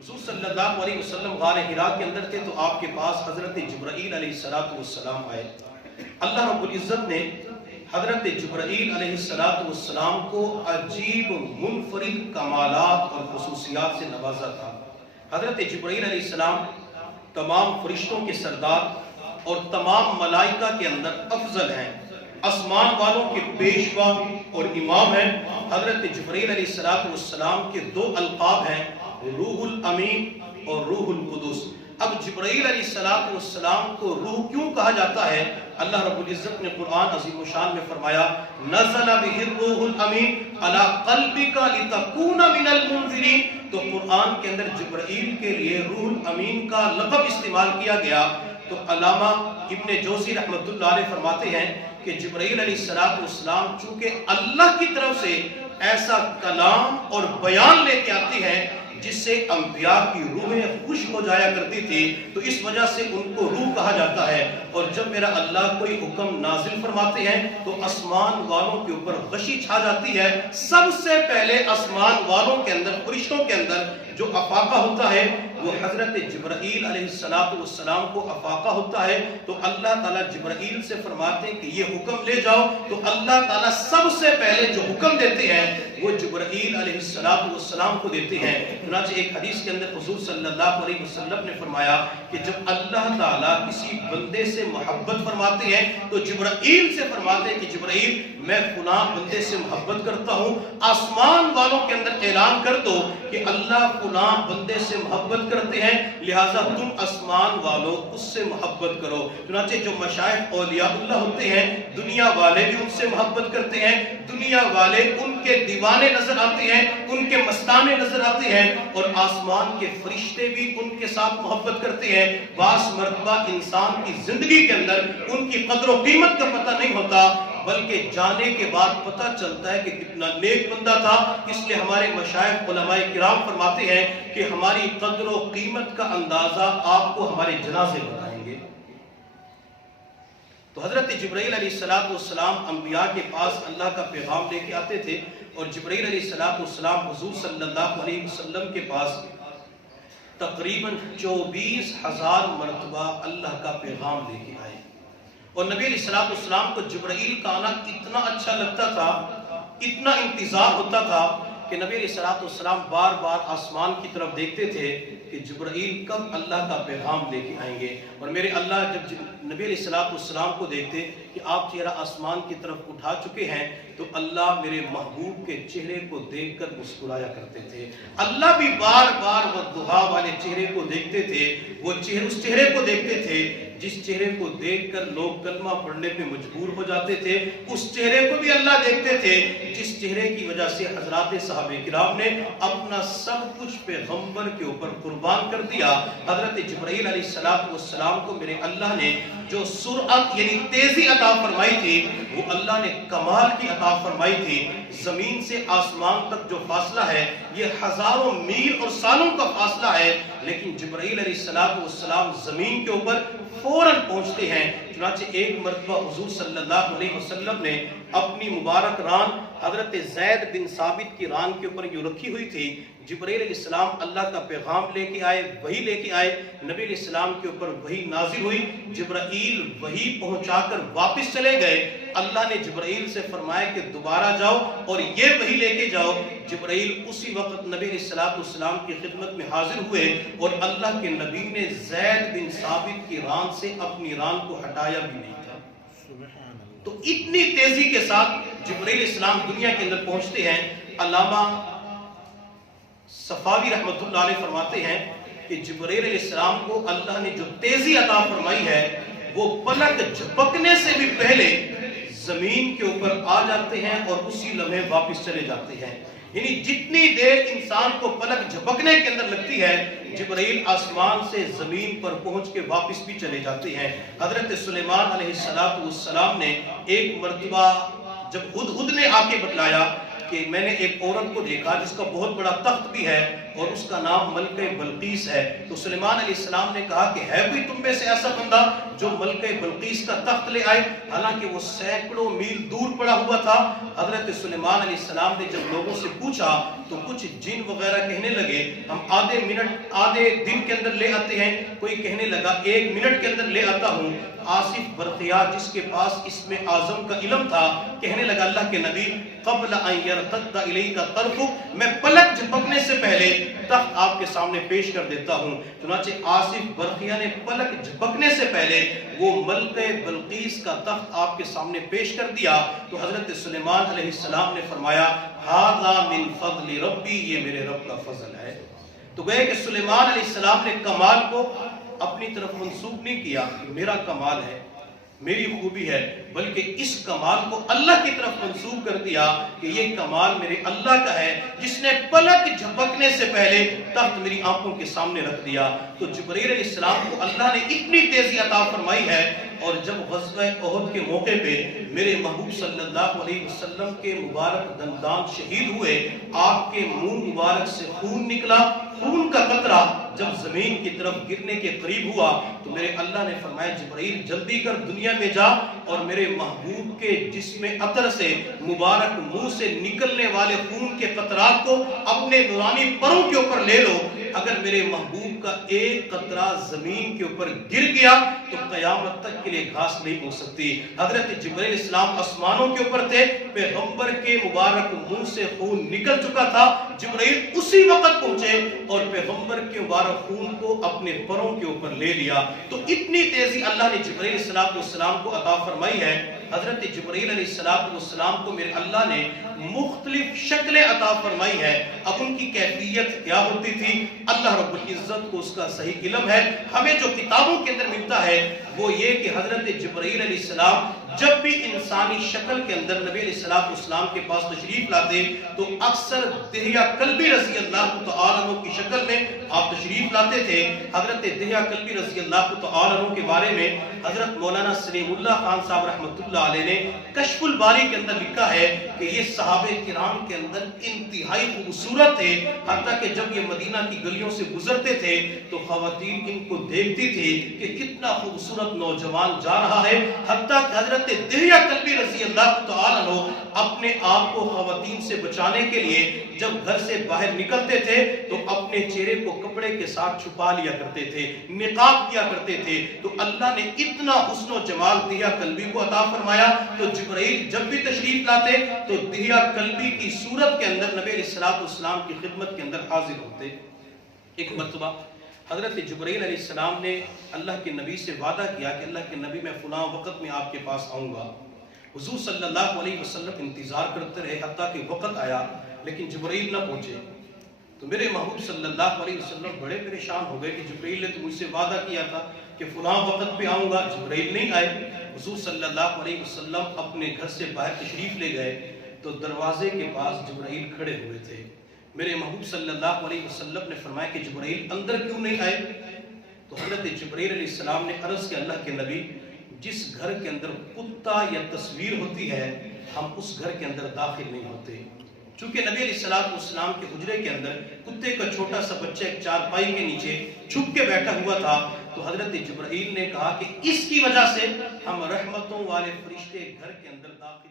حضور صلی اللہ علیہ وسلم غار حرا کے اندر تھے تو آپ کے پاس حضرت جبرائیل علیہ السلام آئے۔ اللہ رب العزت نے حضرت جبرائیل علیہ السلام کو عجیب منفرد کمالات اور خصوصیات سے نوازا تھا۔ حضرت جبرائیل علیہ السلام تمام فرشتوں کے سردار اور تمام ملائکہ کے اندر افضل ہیں، آسمان والوں کے پیشوا اور امام ہیں۔ حضرت جبرائیل علیہ السلام کے دو القاب ہیں، روح الامین اور روح القدس۔ اب جبرائیل علیہ السلام کو روح کیوں کہا جاتا ہے؟ اللہ رب العزت نے قرآن عظیم و شان میں فرمایا نزل بہ الروح الامین علی قلبک لتکون من المنذرین۔ تو قرآن کے اندر جبرائیل کے لیے روح الامین کا لقب استعمال کیا گیا۔ تو علامہ ابن جوزی رحمۃ اللہ علیہ فرماتے ہیں کہ جبرائیل علیہ السلام چونکہ اللہ کی طرف سے ایسا کلام اور بیان لے کے آتی ہے جس سے انبیاء کی روحیں خوش ہو جایا کرتی تھی، تو اس وجہ سے ان کو روح کہا جاتا ہے۔ اور جب میرا اللہ کوئی حکم نازل فرماتے ہیں تو آسمان والوں کے اوپر غشی چھا جاتی ہے۔ سب سے پہلے آسمان والوں کے اندر، فرشتوں کے اندر جو افاقہ ہوتا ہے وہ حضرت جبرائیل علیہ السلام کو افاقہ ہوتا ہے۔ تو اللہ تعالیٰ جبرائیل سے فرماتے ہیں کہ یہ حکم لے جاؤ، تو اللہ تعالیٰ سب سے پہلے جو حکم دیتے ہیں وہ جبرائیل علیہ السلام کو دیتے ہیں۔ چنانچہ ایک حدیث کے اندر حضور صلی اللہ علیہ وسلم نے فرمایا کہ جب اللہ تعالیٰ کسی بندے سے محبت فرماتے ہیں تو جبرائیل سے فرماتے ہیں کہ جبرائیل میں فلاں بندے سے محبت کرتا ہوں، آسمان والوں کے اندر اعلان کر دو کہ اللہ فلاں بندے سے محبت کرتے ہیں، لہٰذا تم آسمان والوں اس سے محبت کرو۔ چنانچہ جو مشائخ اولیاء اللہ ہوتے ہیں دنیا والے بھی ان سے محبت کرتے ہیں، دنیا والے ان کے دیوانے نظر آتے ہیں، ان کے مستانے نظر آتے ہیں، اور آسمان کے فرشتے بھی ان کے ساتھ محبت کرتے ہیں۔ بعض مرتبہ انسان کی زندگی کے اندر ان کی قدر و قیمت کا پتہ نہیں ہوتا، بلکہ جانے کے بعد پتہ چلتا ہے کہ کتنا نیک بندہ تھا۔ اس لیے ہمارے مشائخ علماء کرام فرماتے ہیں کہ ہماری قدر و قیمت کا اندازہ آپ کو ہمارے جنازے بتائیں گے۔ تو حضرت جبرائیل علیہ السلام انبیاء کے پاس اللہ کا پیغام لے کے آتے تھے، اور جبرائیل علیہ السلام حضور صلی اللہ علیہ وسلم کے پاس تقریباً 24,000 مرتبہ اللہ کا پیغام لے کے آئے۔ اور نبی علیہ السلام کو جبرائیل کا آنا اتنا اچھا لگتا تھا، اتنا انتظار ہوتا تھا کہ نبی علیہ السلام بار بار آسمان کی طرف دیکھتے تھے کہ جبرائیل کب اللہ کا پیغام لے کے آئیں گے۔ اور میرے اللہ جب نبی علیہ السلام کو دیکھتے کہ آپ چہرہ آسمان کی طرف اٹھا چکے ہیں تو اللہ میرے محبوب کے چہرے کو دیکھ کر مسکرایا کرتے تھے۔ اللہ بھی بار بار وہ دعا والے چہرے کو دیکھتے تھے، وہ اس چہرے کو دیکھتے تھے جس چہرے کو دیکھ کر لوگ کلمہ پڑھنے پہ مجبور ہو جاتے تھے، اس چہرے کو بھی اللہ دیکھتے تھے جس چہرے کی وجہ سے حضرات صحابہ کرام نے اپنا سب کچھ پیغمبر کے اوپر قربان کر دیا۔ حضرت جبرائیل علیہ السلام کو میرے اللہ نے جو سرعت یعنی تیزی عطا فرمائی تھی وہ اللہ نے کمال کی عطا فرمائی تھی۔ زمین سے آسمان تک جو فاصلہ ہے یہ ہزاروں میل اور سالوں کا فاصلہ ہے، لیکن جبرائیل علیہ السلام زمین کے اوپر فوراً پہنچتے ہیں۔ چنانچہ ایک مرتبہ حضور صلی اللہ علیہ وسلم نے اپنی مبارک ران حضرت زید بن ثابت کی ران کے اوپر جو رکھی ہوئی تھی، جبرائیل علیہ السلام اللہ کا پیغام لے کے آئے، وحی لے کے آئے، نبی علیہ السلام کے اوپر وحی نازل ہوئی، جبرائیل وحی پہنچا کر واپس چلے گئے۔ اللہ نے جبرائیل سے فرمایا کہ دوبارہ جاؤ اور یہ وحی لے کے جاؤ۔ جبرائیل اسی وقت نبی علیہ السلام کی خدمت میں حاضر ہوئے، اور اللہ کے نبی نے زید بن ثابت کی ران سے اپنی ران کو ہٹایا بھی نہیں تھا۔ تو اتنی تیزی کے ساتھ جبرائیل السلام دنیا کے اندر پہنچتے ہیں۔ علامہ صفاوی رحمۃ اللہ علیہ فرماتے ہیں کہ جبرائیل علیہ السلام کو اللہ نے جو تیزی عطا فرمائی ہے وہ پلک جھپکنے سے بھی پہلے زمین کے اوپر آ جاتے ہیں اور اسی لمحے واپس چلے جاتے ہیں۔ یعنی جتنی دیر انسان کو پلک جھپکنے کے اندر لگتی ہے جبرائیل آسمان سے زمین پر پہنچ کے واپس بھی چلے جاتے ہیں۔ حضرت سلیمان علیہ السلام نے ایک مرتبہ جب ہدہد نے آ کے بتلایا کہ میں نے ایک عورت کو دیکھا جس کا بہت بڑا تخت بھی ہے اور اس کا نام ملکہ بلقیس ہے. تو سلیمان علیہ السلام نے کہا کہ ہے کوئی تم میں سے ایسا بندہ جو ملکہ بلقیس کا تخت لے آئے؟ حالانکہ وہ سینکڑوں میل دور پڑا ہوا تھا. حضرت سلیمان علیہ السلام نے جب لوگوں سے پوچھا تو کچھ جن وغیرہ کہنے لگے ہم آدھے دن کے اندر لے آتے ہیں. کوئی کہنے لگا 1 منٹ کے اندر لے آتا ہوں. آصف برقیہ جس کے پاس اسم اعظم کا علم تھا کہنے لگا اللہ کے نبی قبل ان یرتد الیک طرفک، میں پلک جھپکنے سے پہلے تخت آپ کے سامنے پیش کر دیتا ہوں. چنانچہ آصف برقیہ نے پلک جھپکنے سے پہلے وہ ملکہ بلقیس کا تخت آپ کے سامنے پیش کر دیا. تو حضرت سلیمان علیہ السلام نے فرمایا ھذا من فضل ربی، یہ میرے رب کا فضل ہے. تو گئے کہ سلیمان علیہ السلام نے کمال کو اپنی طرف منسوب نہیں کیا کہ میرا کمال ہے، میری خوبی ہے، بلکہ اس کمال کو اللہ کی طرف منسوب کر دیا کہ یہ کمال میرے اللہ کا ہے جس نے پلک جھپکنے سے پہلے تخت میری آنکھوں کے سامنے رکھ دیا. تو جبرائیل علیہ السلام کو اللہ نے اتنی تیزی عطا فرمائی ہے. اور جب غزوہ احد کے موقع پہ میرے محبوب صلی اللہ علیہ وسلم کے مبارک دندان شہید ہوئے، آپ کے منہ مبارک سے خون نکلا. خون کا قطرہ جب زمین کی طرف گرنے کے قریب ہوا تو میرے اللہ نے فرمایا جبرائیل جلدی کر دنیا میں جا اور میرے محبوب کے جسم عطر سے مبارک منہ سے نکلنے والے خون کے قطرات کو اپنے نورانی پروں کے اوپر لے لو. اگر میرے محبوب کا ایک قطرہ زمین کے اوپر گر گیا تو قیامت تک کے لیے گھاس نہیں ہو سکتی. حضرت جبرائیل السلام آسمانوں کے اوپر تھے، پیغمبر کے مبارک منہ سے خون نکل چکا تھا. جبرائیل اسی وقت پہنچے اور پیغمبر کے مبارک خون کو اپنے پروں کے اوپر لے لیا. تو اتنی تیزی اللہ نے جبرائیل السلام کو عطا فرمائی ہے. حضرت جبرائیل علیہ السلام کو میرے اللہ نے مختلف شکلیں عطا فرمائی ہے. اب ان کی کیفیت کیا ہوتی تھی اللہ رب العزت کو اس کا صحیح علم ہے. ہمیں جو کتابوں کے اندر ملتا ہے وہ یہ کہ حضرت جبرائیل علیہ السلام جب بھی انسانی شکل کے اندر نبی علیہ السلام کے پاس تشریف لاتے تو اکثر دہیہ کلبی رضی اللہ تعالیٰ عنہ کی شکل میں آپ تشریف لاتے تھے. حضرت دہیہ کلبی رضی اللہ تعالیٰ عنہ کے بارے میں حضرت مولانا سلیم اللہ خان صاحب رحمۃ اللہ علیہ نے کشف الباری کے اندر لکھا ہے کہ یہ صحابہ کرام کے اندر انتہائی خوبصورت تھے. حتیٰ کہ جب یہ مدینہ کی گلیوں سے گزرتے تھے تو خواتین ان کو دیکھتی تھی کہ کتنا خوبصورت نوجوان جا رہا ہے. حتیٰ کہ حضرت دہیہ کلبی رضی اللہ تعالیٰ عنہ اپنے آپ کو خواتین سے بچانے کے لیے جب گھر سے باہر نکلتے تھے تو اپنے چہرے کو کپڑے کے ساتھ چھپا لیا کرتے تھے، نقاب کیا کرتے تھے. تو اللہ نے اتنا حسن و جمال دہیہ کلبی کو عطا فرمایا. تو جبرائیل جب بھی تشریف لاتے تو دہیہ کلبی کی صورت کے اندر نبی علیہ السلام کی خدمت کے اندر حاضر ہوتے. ایک مرتبہ حضرت جبرائیل علیہ السلام نے اللہ کے نبی سے وعدہ کیا کہ اللہ کے نبی میں فلاں وقت میں آپ کے پاس آؤں گا. حضور صلی اللہ علیہ وسلم انتظار کرتے رہے حتیٰ کہ وقت آیا لیکن جبرائیل نہ پہنچے. تو میرے محبوب صلی اللہ علیہ وسلم بڑے پریشان ہو گئے کہ جبرائیل نے تو مجھ سے وعدہ کیا تھا کہ فلاں وقت پہ آؤں گا، جبرائیل نہیں آئے. حضور صلی اللہ علیہ وسلم اپنے گھر سے باہر تشریف لے گئے تو دروازے کے پاس جبرائیل کھڑے ہوئے تھے. میرے محبوب صلی اللہ علیہ وسلم نے فرمایا کہ جبرائیل اندر کیوں نہیں آئے؟ تو حضرت جبرائیل علیہ السلام نے عرض کیا اللہ کے نبی جس گھر کے اندر کتا یا تصویر ہوتی ہے ہم اس گھر کے اندر داخل نہیں ہوتے. چونکہ نبی علیہ السلام کے حجرے کے اندر کتے کا چھوٹا سا بچہ ایک چارپائی کے نیچے چھپ کے بیٹھا ہوا تھا. تو حضرت جبرائیل نے کہا کہ اس کی وجہ سے ہم رحمتوں والے فرشتے گھر کے اندر داخل